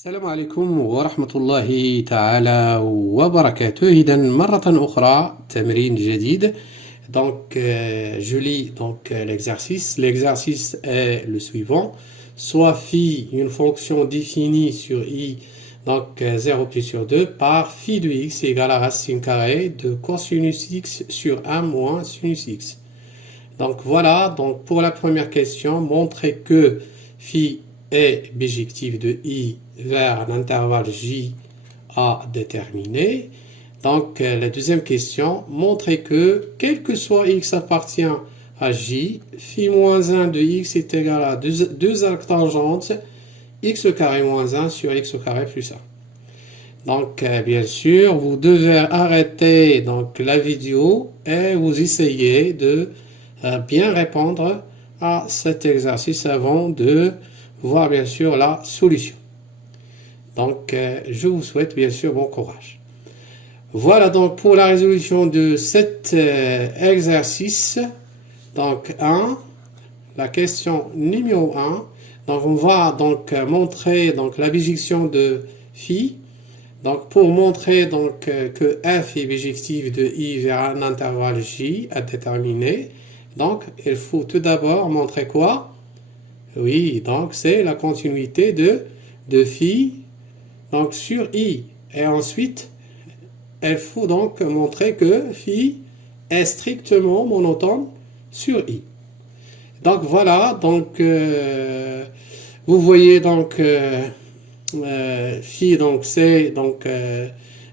السلام عليكم ورحمة الله تعالى وبركاته. إذا مرة أخرى تمرين جديد. Je lis l'exercice. L'exercice est le suivant. Soit phi, une fonction définie sur i, 0 plus sur 2, par phi de x égale à racine carrée de cosinus x sur 1 moins sinus x. Donc voilà, pour la première question, montrer que phi est bijectif de i vers un intervalle j à déterminer. La deuxième question, montrer que quel que soit x appartient à j, phi moins 1 de x est égal à deux arctangentes x au carré moins 1 sur x au carré plus 1. Bien sûr, vous devez arrêter la vidéo et vous essayez de bien répondre à cet exercice avant de voir bien sûr la solution. Je vous souhaite bien sûr bon courage. Voilà pour la résolution de cet exercice. La question numéro 1. On va montrer la bijection de phi. Pour montrer que f est bijectif de i vers un intervalle j à déterminer, il faut tout d'abord montrer quoi? Oui, c'est la continuité de phi sur i. Et ensuite, il faut montrer que phi est strictement monotone sur i. Voilà, vous voyez phi c'est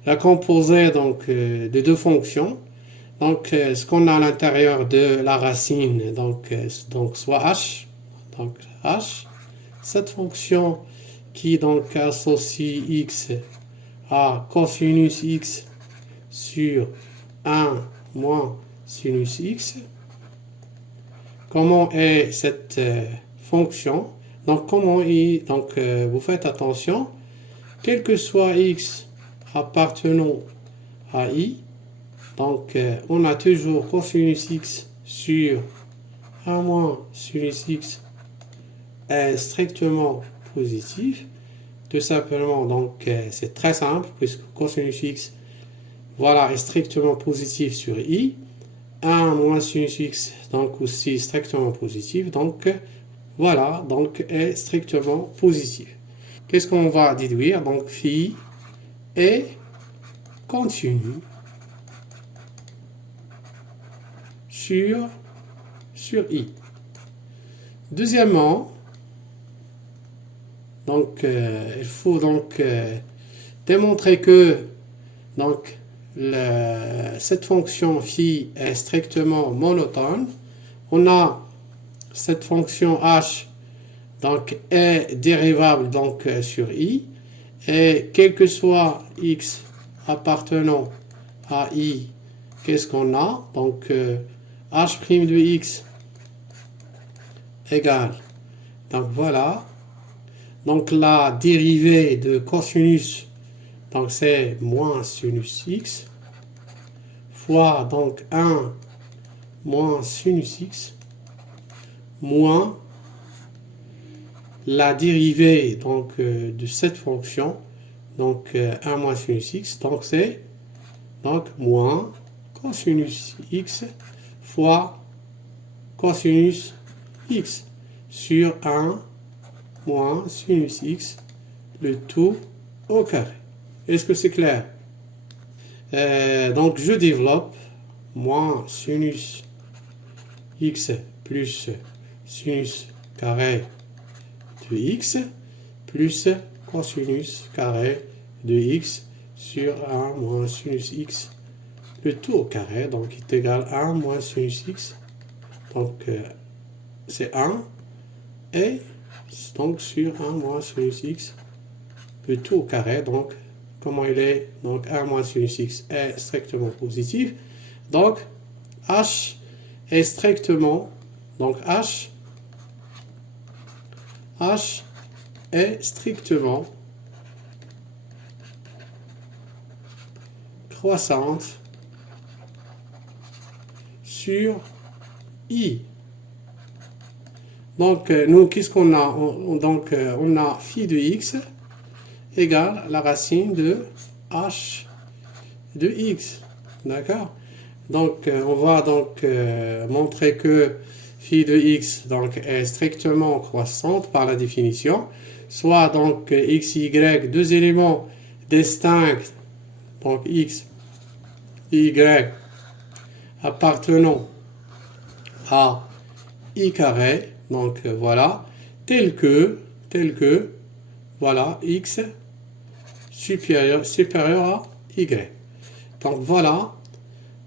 la composée de deux fonctions. Ce qu'on a à l'intérieur de la racine, soit h, h, cette fonction qui associe x à cosinus x sur 1 moins sinus x. Comment est cette fonction? Vous faites attention, quel que soit x appartenant à i, on a toujours cosinus x sur 1 moins sinus x est strictement positif. Tout simplement, c'est très simple, puisque cosinus x est strictement positif sur i. 1 moins sinus x, aussi strictement positif. Est strictement positif. Qu'est-ce qu'on va déduire? Phi est continu sur i. Deuxièmement, il faut démontrer que cette fonction phi est strictement monotone. On a cette fonction h est dérivable sur i, et quel que soit x appartenant à i, qu'est-ce qu'on a? H' de x égale, voilà, la dérivée de cosinus, c'est moins sinus x, fois 1 moins sinus x, moins la dérivée de cette fonction, 1 moins sinus x, c'est moins cosinus x fois cosinus x sur 1 moins sinus x, le tout au carré. Est-ce que c'est clair? Je développe moins sinus x plus sinus carré de x plus cosinus carré de x sur 1 moins sinus x, le tout au carré, est égal à 1 moins sinus x. C'est 1 et sur 1 moins sinus x, le tout au carré. Comment il est? 1 moins sinus x est strictement positif. H est strictement, H est strictement croissante sur i. Nous, qu'est-ce qu'on a? On a phi de x égale la racine de h de x. D'accord? Donc, on va donc montrer que phi de x donc, est strictement croissante par la définition. Soit donc x, y, deux éléments distincts, donc x, y, appartenant à i carré, donc voilà, tel que, voilà, x supérieur à y. Donc voilà,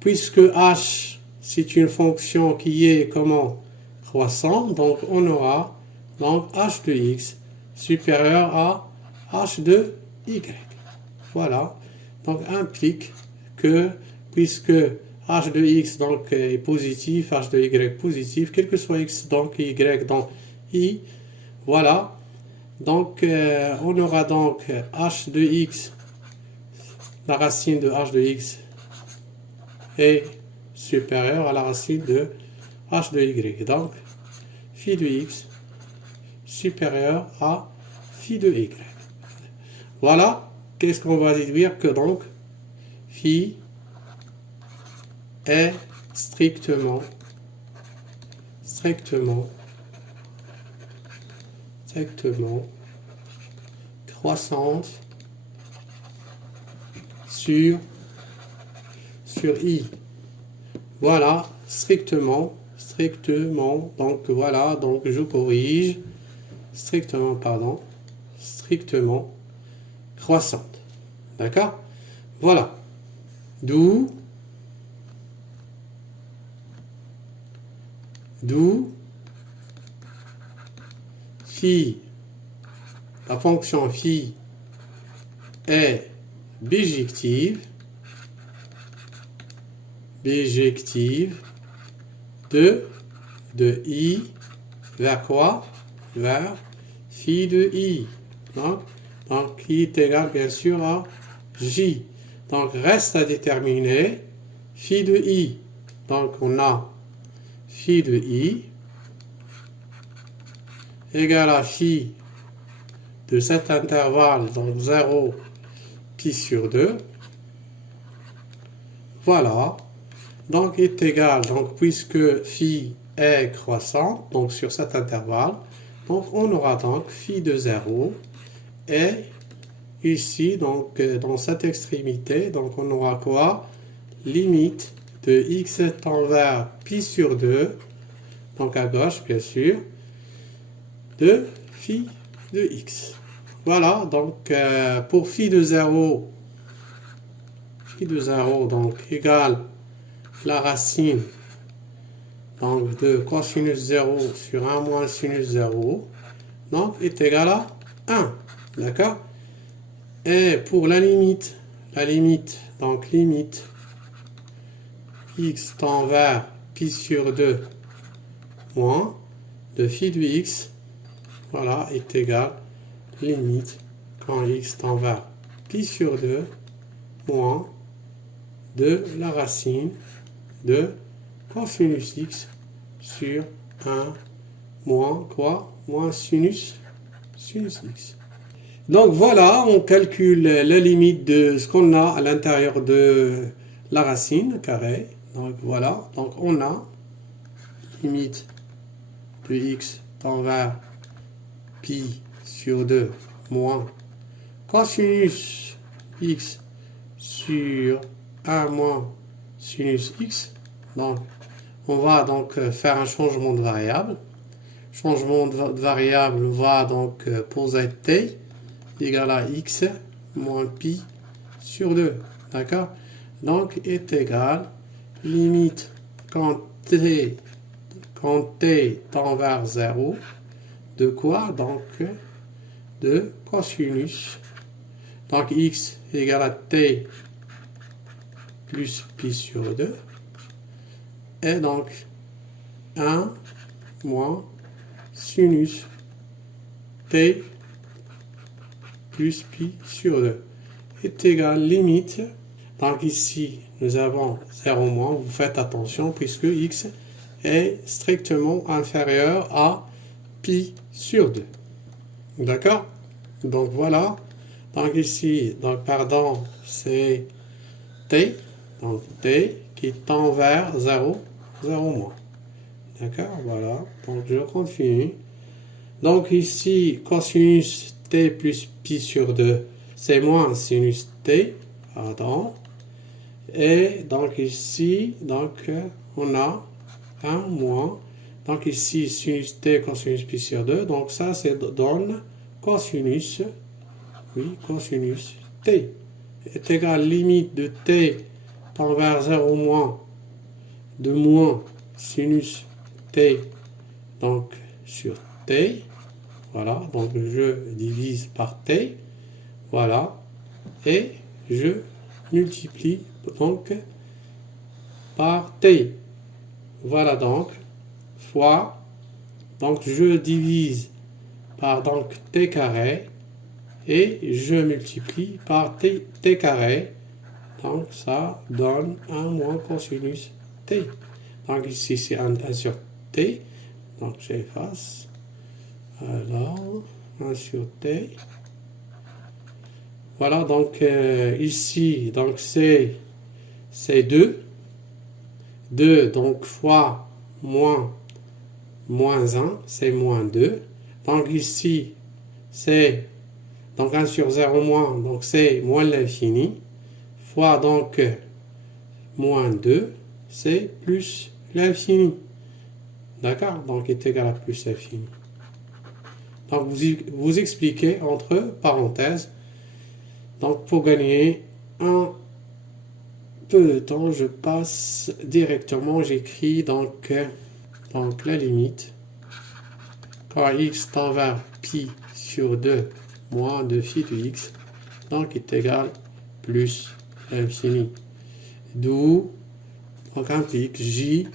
puisque h, c'est une fonction qui est comment croissante, donc on aura donc h de x supérieur à h de y. Voilà, donc implique que puisque h de x donc est positif, h de y positif, quel que soit x donc y donc i, voilà, donc on aura donc h de x, la racine de h de x est supérieure à la racine de h de y, donc phi de x supérieur à phi de y. Voilà, qu'est-ce qu'on va déduire que donc phi est strictement croissante sur i. Voilà, strictement, donc voilà, donc je corrige, strictement croissante. D'accord? Voilà. D'où phi, la fonction phi est bijective de i vers quoi? Vers phi de i. Donc i est égal bien sûr à j. Donc reste à déterminer phi de i. Donc on a phi de i égale à phi de cet intervalle, donc 0 pi sur 2. Voilà. Donc est égal, donc puisque phi est croissante, donc sur cet intervalle, donc on aura donc phi de 0 et ici, donc dans cette extrémité, donc on aura quoi? Limite de x tend vers pi sur 2, donc à gauche bien sûr, de phi de x. Voilà, donc pour phi de 0 donc égale la racine donc de cosinus 0 sur 1 moins sinus 0, donc est égal à 1. D'accord? Et pour la limite, donc limite x tend vers pi sur 2 moins de phi de x, voilà, est égal limite quand x tend vers pi sur 2 moins de la racine de cosinus x sur 1 moins quoi? Moins sinus x. Donc voilà, on calcule la limite de ce qu'on a à l'intérieur de la racine carrée. Donc voilà, donc on a limite de x tend vers pi sur 2 moins cosinus x sur 1 moins sinus x. Donc on va donc faire un changement de variable. Changement de variable va donc poser t égale à x moins pi sur 2. D'accord? Donc est égal limite quand t tend vers 0 de quoi? Donc de cosinus. Donc x égale à t plus pi sur 2. Et donc 1 moins sinus t plus pi sur 2 est égal limite. Donc ici, nous avons 0 moins. Vous faites attention puisque x est strictement inférieur à pi sur 2. D'accord? Donc voilà. Donc ici, donc pardon, c'est t, donc t qui tend vers 0, 0 moins. D'accord, voilà. Donc je continue. Donc ici, cosinus t plus pi sur 2, c'est moins sinus t, pardon. Et donc ici, donc on a 1 moins. Donc ici, sinus t, cosinus pi sur 2. Donc ça, c'est donne cosinus, oui, cosinus t est égal limite de t tend vers 0 moins de moins sinus t donc sur t. Voilà, donc je divise par t. Voilà, et je multiplie donc par t. Voilà donc, fois, donc je divise par donc t carré et je multiplie par t carré. Donc ça donne 1 moins cosinus t. Donc ici c'est 1 sur t. Donc j'efface. Alors, 1 sur t. Voilà, donc ici, donc c'est 2. 2, donc fois moins 1, c'est moins 2. Donc ici, c'est donc 1 sur 0 moins, donc c'est moins l'infini. Fois donc moins 2, c'est plus l'infini. D'accord? Donc est égal à plus l'infini. Donc vous expliquez entre parenthèses. Donc pour gagner un peu de temps, je passe directement, j'écris donc la limite. Quand x tend vers pi sur 2 moins 2 phi de x, donc est égal plus l'infini. D'où donc implique j.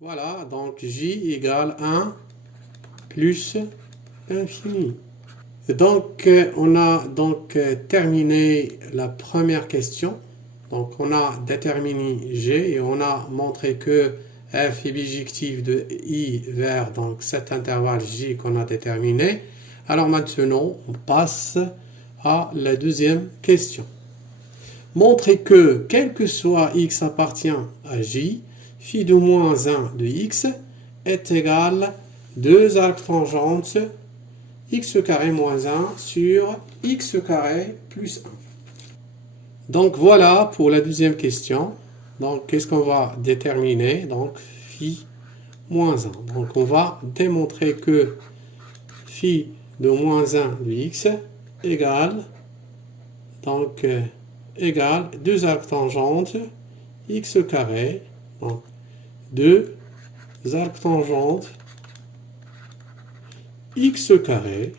Voilà, donc j égale 1 plus l'infini. Donc on a donc terminé la première question. Donc on a déterminé g et on a montré que f est bijectif de i vers donc cet intervalle j qu'on a déterminé. Alors maintenant on passe à la deuxième question. Montrer que quel que soit x appartient à j, phi de moins 1 de x est égal 2 arctangentes x carré moins 1 sur x carré plus 1. Donc voilà pour la deuxième question. Donc qu'est-ce qu'on va déterminer? Donc phi moins 1. Donc on va démontrer que phi de moins 1 de x égale donc égale 2 arctangentes x carré. Donc 2 arctangentes x carré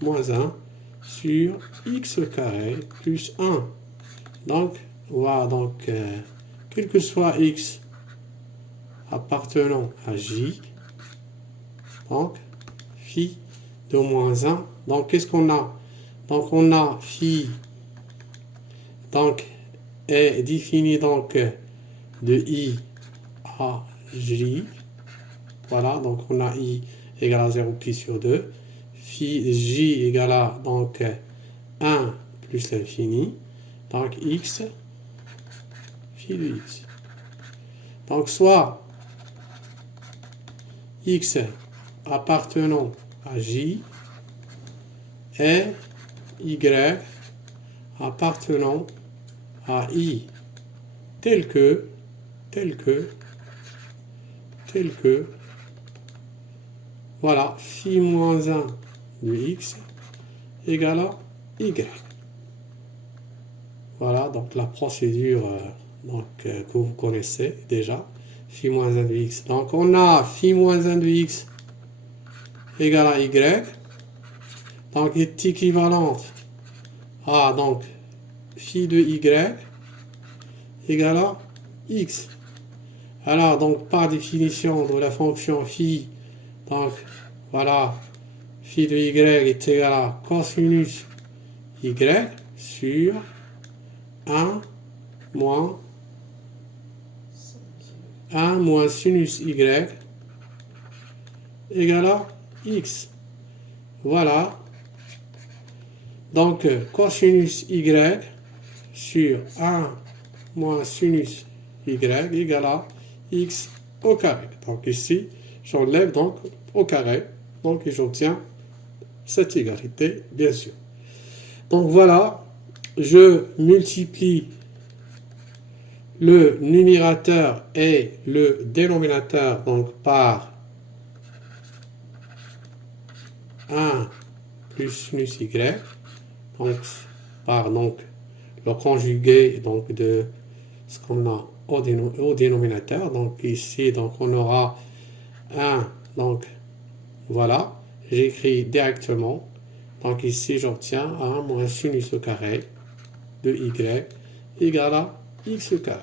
moins 1 sur x carré plus 1. Donc, voilà, donc, quel que soit x appartenant à j, donc, phi de moins 1. Donc, qu'est-ce qu'on a? Donc, on a phi, donc, est défini donc de i à j. Voilà, donc on a i égale à 0 pi sur 2. Phi j égale à donc 1 plus l'infini. Donc x, phi de x. Donc soit x appartenant à j et y appartenant à i tel que voilà, phi moins 1 de x égale à y. Voilà, donc la procédure que vous connaissez déjà. Phi moins 1 de x. Donc on a phi moins 1 de x égale à y. Donc est équivalente à donc phi de y égale à x. Alors donc par définition de la fonction phi, donc voilà, phi de y est égal à cosinus y sur 1 moins 1 moins sinus y égale à x. Voilà. Donc, cosinus y sur 1 moins sinus y égale à x au carré. Donc ici, j'enlève donc au carré. Donc j'obtiens cette égalité, bien sûr. Donc voilà, je multiplie le numérateur et le dénominateur donc par 1 plus sinus y, donc par donc le conjugué donc de ce qu'on a au dénominateur. Donc ici donc on aura 1, donc voilà, j'écris directement. Donc ici j'obtiens 1 moins sinus au carré de y égale à x au carré.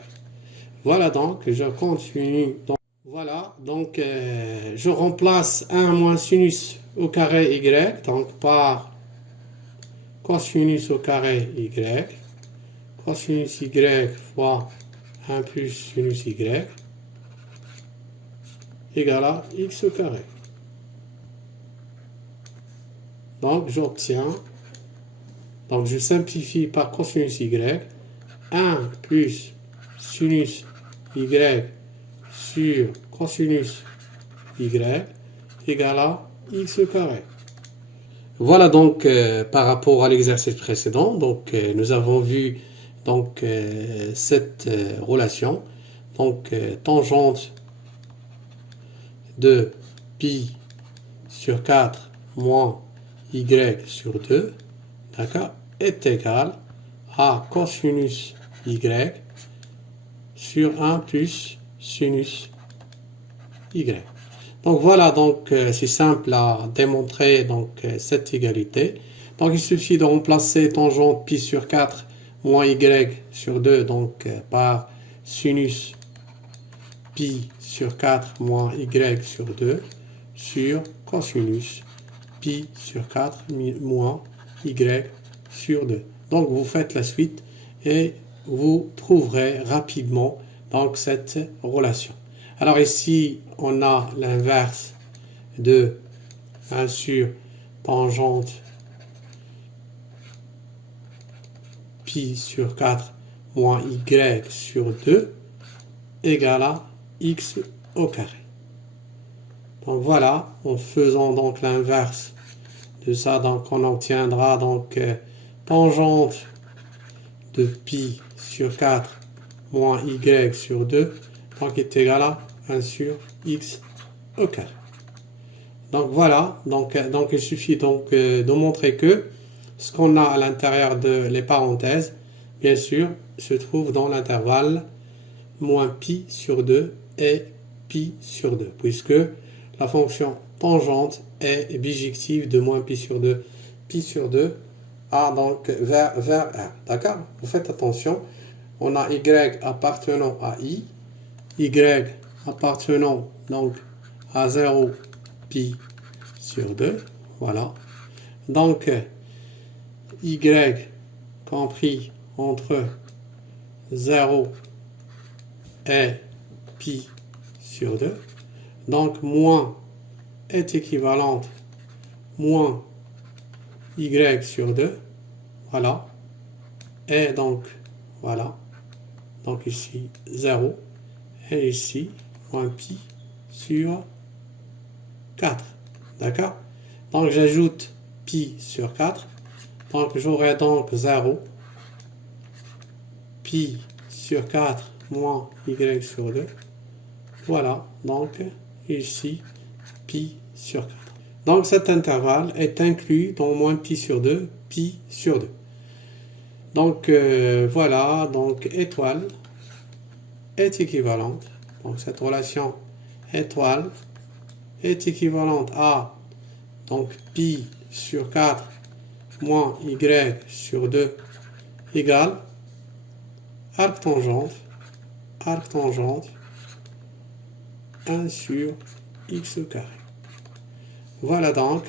Voilà, donc je continue. Donc, voilà, donc je remplace 1 moins sinus au carré y, donc par cosinus au carré y, cosinus y fois 1 plus sinus y égale à x au carré. Donc j'obtiens, donc je simplifie par cosinus y, 1 plus sinus y sur cosinus y égale à x au carré. Voilà donc par rapport à l'exercice précédent, donc nous avons vu donc cette relation, donc tangente de pi sur 4 moins y sur 2, d'accord, est égal à cosinus y sur 1 plus sinus y. Donc voilà, donc c'est simple à démontrer donc cette égalité. Donc il suffit de remplacer tangente pi sur 4 moins y sur 2 donc par sinus pi sur 4 moins y sur 2 sur cosinus pi sur 4 moins y sur 2. Donc vous faites la suite et vous trouverez rapidement donc cette relation. Alors ici, on a l'inverse de 1 sur tangente pi sur 4 moins y sur 2 égale à x au carré. Donc voilà, en faisant donc l'inverse de ça, donc on obtiendra donc tangente de pi sur 4 moins y sur 2 donc est égal à 1 sur x au carré. Donc voilà, donc il suffit donc de montrer que ce qu'on a à l'intérieur de les parenthèses, bien sûr, se trouve dans l'intervalle moins pi sur 2 et pi sur 2, puisque la fonction tangente est bijective de moins pi sur 2 à donc vers R. D'accord? Vous faites attention, on a y appartenant à i, y appartenant donc à 0 pi sur 2, voilà. Donc y compris entre 0 et pi sur 2, donc moins est équivalente moins y sur 2, voilà, et donc voilà, donc ici 0 et ici moins pi sur 4, d'accord. Donc j'ajoute pi sur 4, donc j'aurai donc 0 pi sur 4 moins y sur 2, voilà, donc ici pi sur 4. Donc cet intervalle est inclus dans moins pi sur 2, pi sur 2. Donc voilà, donc étoile est équivalente, donc cette relation étoile est équivalente à donc pi sur 4 moins y sur 2 égale arc tangente 1 sur x au carré. Voilà donc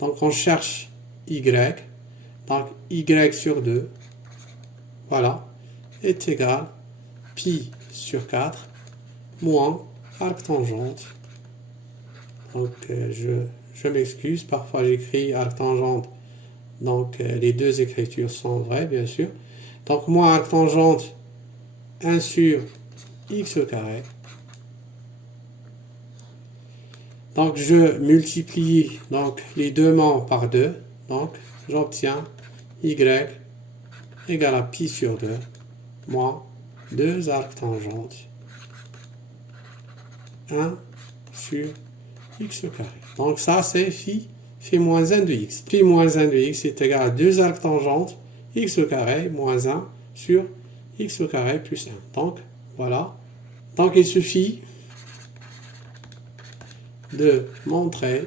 on cherche y, donc y sur 2, voilà, est égal pi sur 4 moins arc tangente, donc je je m'excuse, parfois j'écris arctangente, donc les deux écritures sont vraies, bien sûr. Donc moins arctangente 1 sur x au carré. Donc je multiplie donc, les deux membres par 2, donc j'obtiens y égale à pi sur 2, moins 2 arctangentes 1 sur x au carré. Donc ça c'est phi moins 1 de x. Phi moins 1 de x est égal à 2 arctangentes x au carré moins 1 sur x au carré plus 1. Donc voilà. Donc il suffit de montrer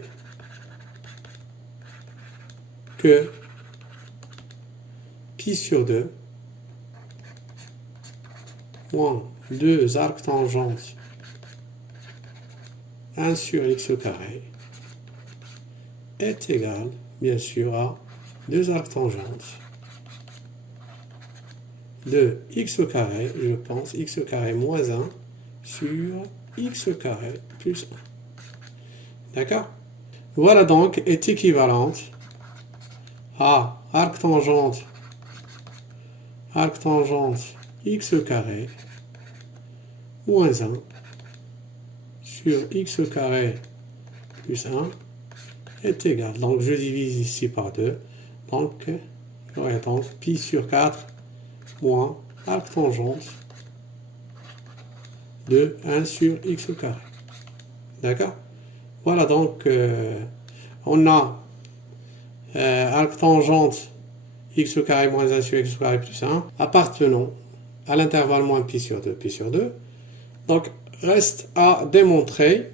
que pi sur 2 moins 2 arctangentes 1 sur x au carré est égal, bien sûr, à 2 arctangentes de x au carré, je pense, x au carré moins 1 sur x au carré plus 1. D'accord? Voilà donc est équivalente à arctangente x au carré moins 1 sur x au carré plus 1 est égal. Donc je divise ici par 2. Donc j'aurai donc pi sur 4 moins arctangente de 1 sur x au carré. D'accord? Voilà donc on a arctangente x au carré moins 1 sur x au carré plus 1 appartenant à l'intervalle moins pi sur 2, pi sur 2. Donc reste à démontrer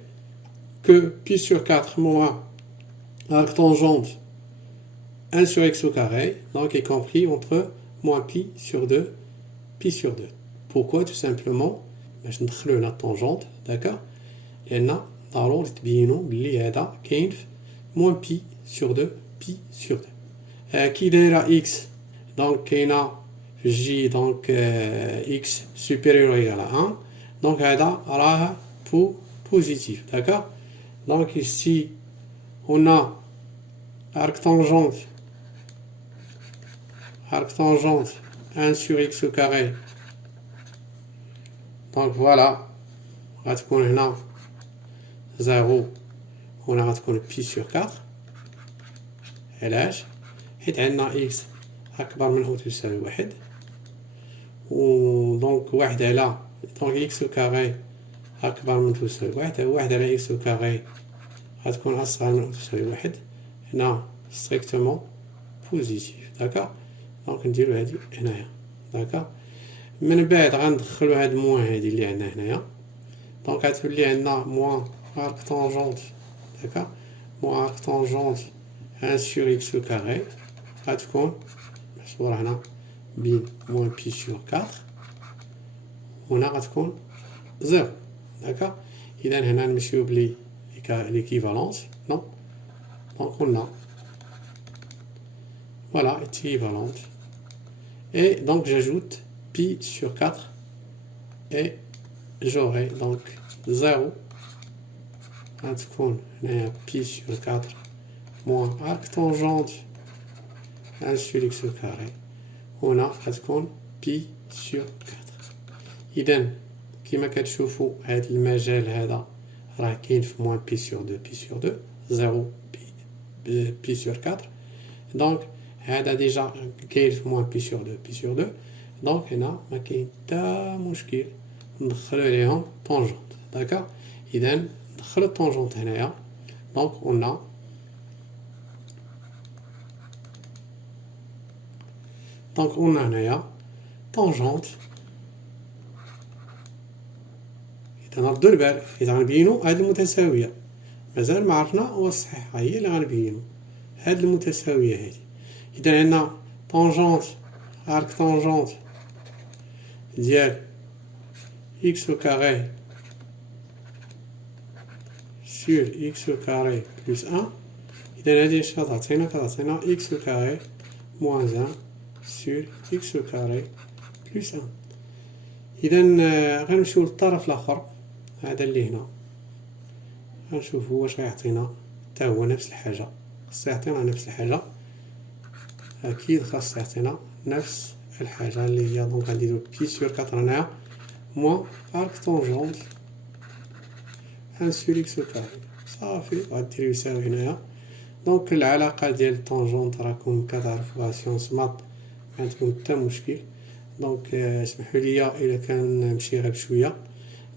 que pi sur 4 moins arctangente 1 sur x au carré, donc est compris entre moins pi sur 2, pi sur 2. Pourquoi? Tout simplement, باش ندخلو هنا الطونجونت, d'accord, لأن ضروري تبينو بلي هذا كاين في موان بي سور 2 بي سور 2. كي دايرة إكس دونك كاينة في جي دونك إكس سوبيريور إيكال 1, دونك هذا راه بوزيتيف, d'accord. Donc ici on a arctangente 1 sur x au carré. Donc voilà, غتكون هنا 0 وهنا غتكون بي سور 4. علاش؟ حيت عندنا إكس أكبر من أو تساوي 1 و دونك 1 على دونك إكس أو كاري أكبر من تساوي 1, 1 على إكس أو كاري غتكون أصغر من أو تساوي 1. هنا ستريكتومون بوزيتيف, داكوغ. دونك نديرو هادي هنايا, داكوغ. من بعد غندخلو هاد موان هادي اللي عندنا هنايا, دونك غتولي عندنا موان arctangente, داكوغ, موان arctangente 1 sur x au carré غتكون مصورة هنا بين موان بي سور 4 وهنا غتكون 0, داكوغ. إذا هنا نمشيو بلي l'équivalence, non, donc on a voilà équivalente, et donc j'ajoute pi sur 4 et j'aurai donc 0 غتكون هنايا pi sur 4 moins arctangente 1 sur x au carré, هنا غتكون pi sur 4. إذا كما كتشوفوا هذا المجال هذا راه كاين في موان بي سور 2 بي سور 2 0 بي سور 4, دونك هذا ديجا كاين في موان بي سور 2 بي سور 2, دونك هنا ما كاين حتى مشكل ندخلو عليهم طونجونت, داكوغ. اذا ندخلو الطونجونت هنايا, دونك قلنا هنايا طونجونت. إذا نردو البال, إذا غنبينو هاد المتساوية مازال ما عرفنا هو الصحيحة هي اللي غنبينو هاد المتساوية هادي. إذا عندنا طونجونت arctangente ديال x au carré sur x au carré plus 1. إذا هادي اش كتعطينا؟ كتعطينا x au carré moins 1 sur x au carré plus 1. إذا غنمشيو للطرف الآخر, هذا اللي هنا غنشوفو واش غيعطينا حتى هو نفس الحاجة، خاص يعطينا نفس الحاجة، أكيد خاص يعطينا نفس الحاجة اللي هي دونك غنديرو بي سور 4 هنايا موان أرك طونجونت ان سور إكس أو كاري، صافي غديرو يساوي هنايا. دونك العلاقة ديال الطونجونت راكم كتعرفوها سيونس مات معندكم حتى مشكل. دونك اسمحوا لي إلا كان نمشي غير بشوية.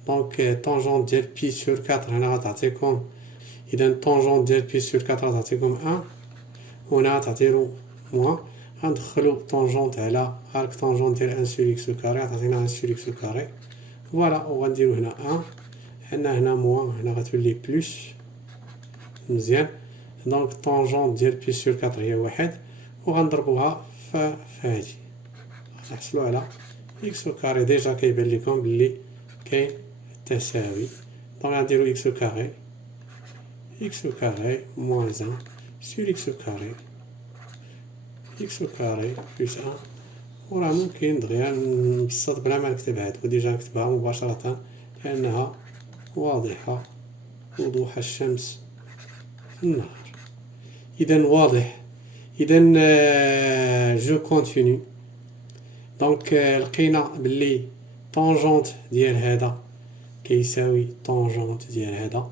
دونك طونجونت ديال بي سور 4 هنا غتعطيكم، إذا طونجونت ديال بي سور 4 غتعطيكم أن، وهنا غتعطيلو موان، غندخلو طونجونت على أرك طونجونت ديال ان سور إكس أو كاري غتعطينا ان سور إكس أو كاري، فوالا. وغنديرو هنا أن، عندنا هنا موان، هنا غتولي بلوس، مزيان. دونك طونجونت ديال بي سور 4 هي واحد، وغنضربوها في هادي غنحصلو على إكس أو كاري. ديجا كيبان لكم بلي كاين التساوي. دونك غنديرو إكس أو كاري، إكس أو كاري موان أن سور إكس أو كاري، إكس أو كاري بلوس أن. وراه ممكن دغيا نبسط بلا ما نكتب هاد، وديجا نكتبها مباشرة لأنها واضحة وضوح الشمس في النهار. إذا واضح. إذا جو كونتينيو. دونك لقينا بلي طونجونت ديال هذا كيساوي طونجونت ديال هذا،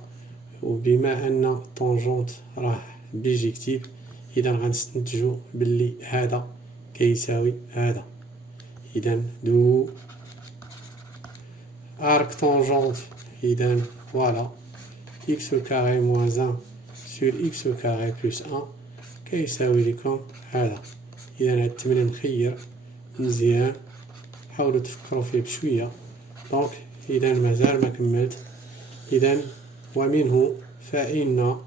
وبما أن طونجونت راه بيجيكتيف إذا غنستنتجو بلي هذا كيساوي هذا. إذا دو أرك طونجونت، إذا فوالا إكس أو كاري موان أن سور إكس أو كاري بلوس أن كيساوي لكم هذا. إذا هاد التمرين خير مزيان، حاولوا تفكروا فيه بشوية. دونك إذا مازال ما كملت. إذا ومنه فإن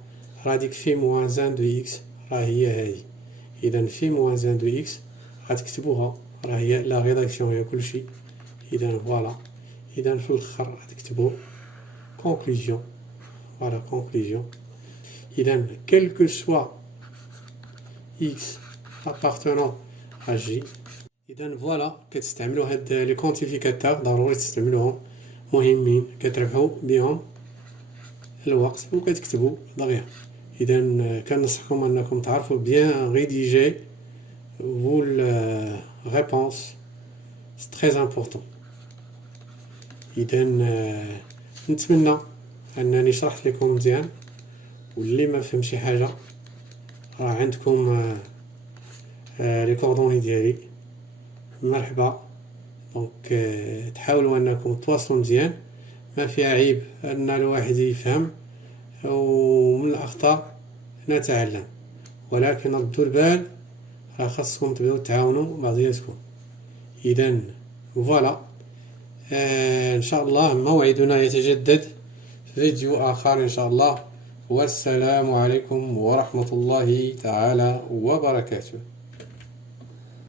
راه في موان أن دو إكس راه هي هذه. إذا في موان أن دو إكس غتكتبوها، راه هي لا ريداكسيون هي كلشي. إذا فوالا. إذا في الآخر غتكتبو conclusion. فوالا conclusion. إذا quel que soit x appartenant à j. إذا فوالا كتستعملوا هاد لي كونتيفيكاتور، ضروري تستعملوهم، مهمين، كتربحوا بهم الوقت وكتكتبوا دغيا. إذا كنصحكم أنكم تعرفوا بيان ريديجي فول ريبونس، سي تري امبورطون. إذا نتمنى أنني شرحت لكم مزيان، واللي ما فهم شي حاجة راه عندكم لي كوردوني ديالي، مرحبا. دونك تحاولوا أنكم تواصلوا مزيان، ما فيها عيب أن الواحد يفهم، ومن الأخطاء نتعلم، ولكن ردوا البال، راه خاصكم تبداو تعاونوا بعضياتكم. إذا فوالا، إن شاء الله موعدنا يتجدد في فيديو آخر إن شاء الله، والسلام عليكم ورحمة الله تعالى وبركاته.